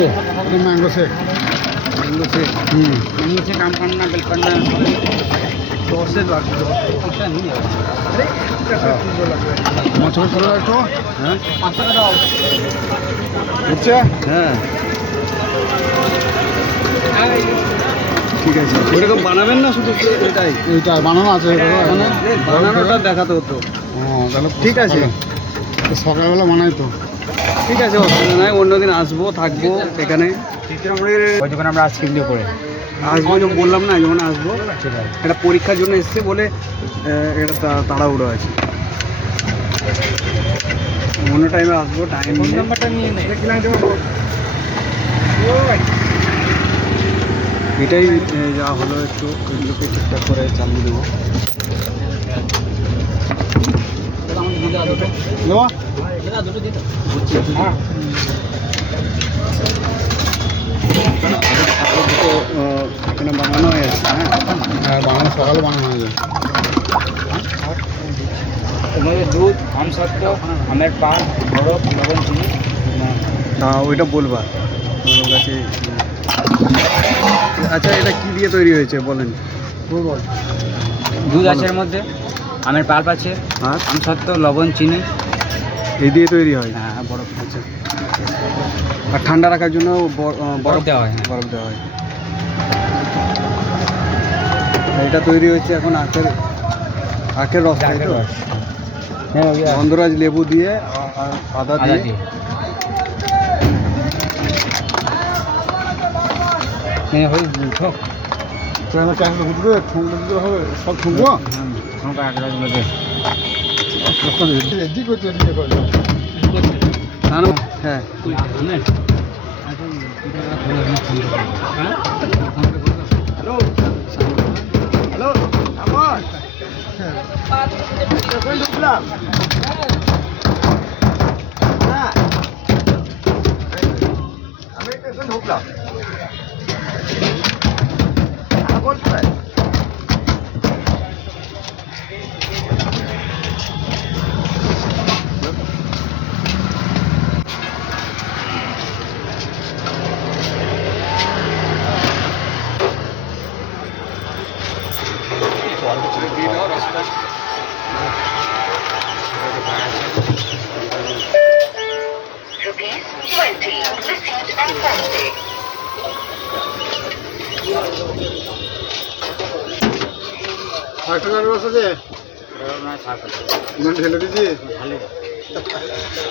रे mango shake mango shake mango shake आम पन्ना bell पन्ना दौड़से तो अच्छा नहीं है अरे मछली चलो একটু হ্যাঁ 5 টাকা দাও হচ্ছে হ্যাঁ ঠিক আছে ওরকম বানাবেন না শুধু এটাই এইটা বানানো আছে এখানে বানানোটা দেখাতে হতো তাহলে ঠিক আছে সকালবেলা বানাই তো ঠিক আছে অসুবিধা নাই অন্যদিন আসবো থাকবো এখানে ওই যখন আমরা আইসক্রিম দিয়ে করে আসবো যখন বললাম না যখন আসবো একটা পরীক্ষার জন্য এসছে বলে এটা তাড়াহুড়ো আছে অন্য টাইমে আসবো টাইম নাম্বারটা নিয়ে নেই এটাই যা হলো একটু এগুলোকে ঠিকঠাক করে চালিয়ে দেবো এখানে বানানো হয়ে আছে হ্যাঁ বানানো সকালে বানানো হয়ে যায় তোমাদের দুধ আম সত্য আমের পান বরফ লবণ চিনি না ওইটা বলবা তোমার কাছে আচ্ছা এটা কি দিয়ে তৈরি হয়েছে বলেন দুধ আছে এর মধ্যে আমের পাল্প আছে আর আম সত্য লবণ চিনি এই দিয়ে তৈরি হয় হ্যাঁ বরফ আছে আর ঠান্ডা রাখার জন্য বরফ দেওয়া হয় বরফ দেওয়া হয় এটা তৈরি হচ্ছে এখন আখের রস তাই তো গন্ধরাজ লেবু দিয়ে আর আদা দিয়ে হবে সব ঠুকবো হ্যাঁ ঢেলে দিচ্ছি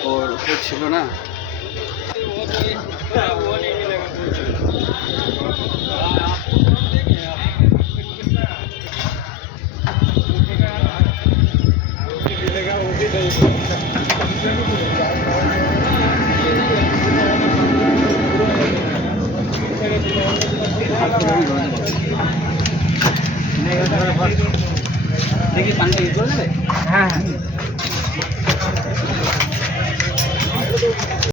ওর ছিল না দেখি পানিটা ইউজ করে দেবে হ্যাঁ